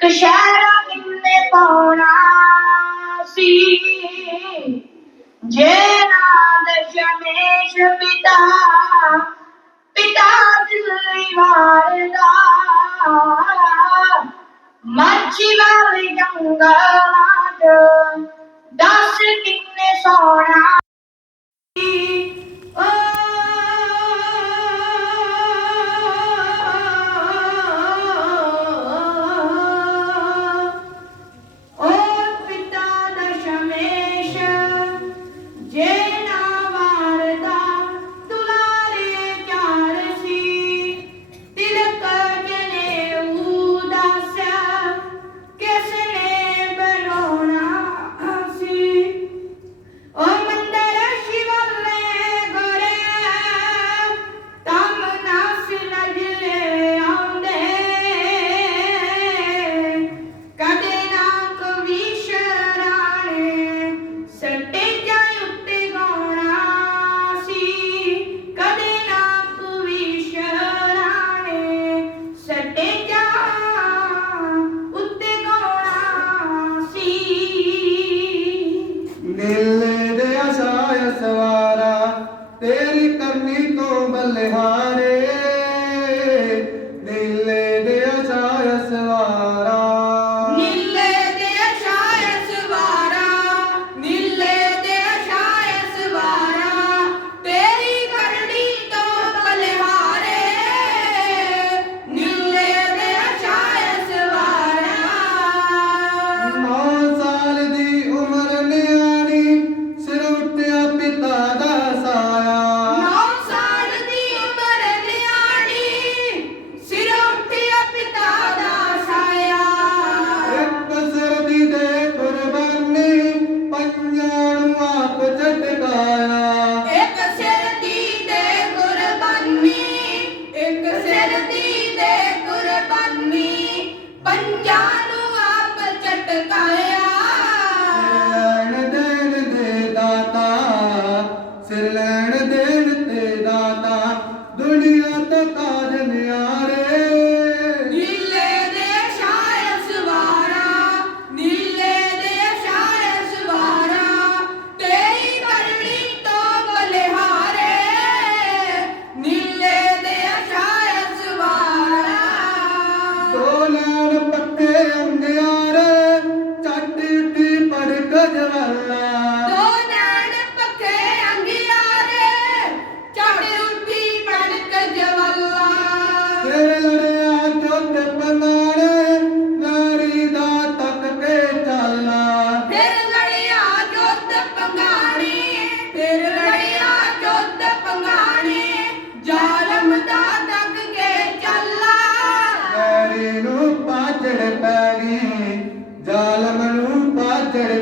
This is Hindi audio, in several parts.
कशाला मिलने पौरासी जय राधे शमेश पिता। காலமனும் பார்த்தடை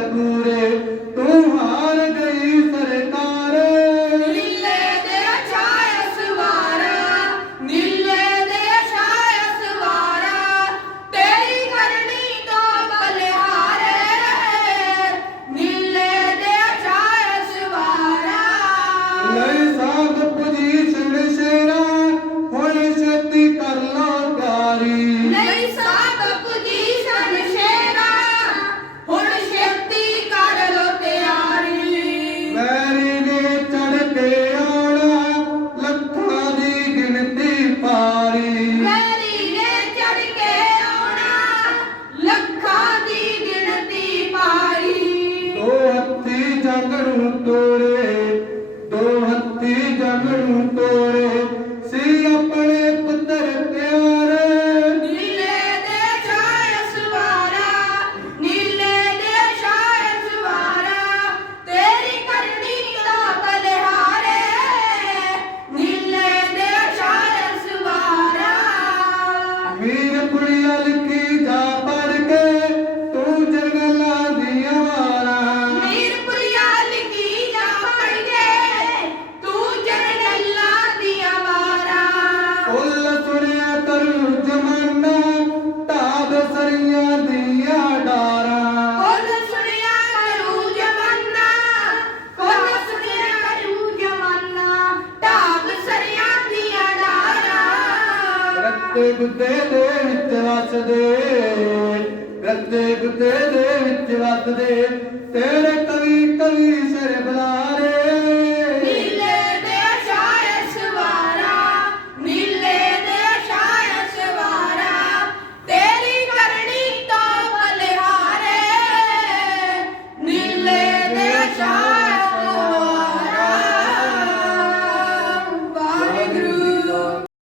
தூரே ಕರುತ್ತೋರೆ ਦੇ ਵਿੱਚ ਵਸਦੇ ਰਤੇ ਗੁੱਦੇ ਦੇ ਵਿੱਚ ਵਸਦੇ ਤੇਰੇ ਕਵੀ ਕਵੀ ਸਰ ਬਲਾਰੇ।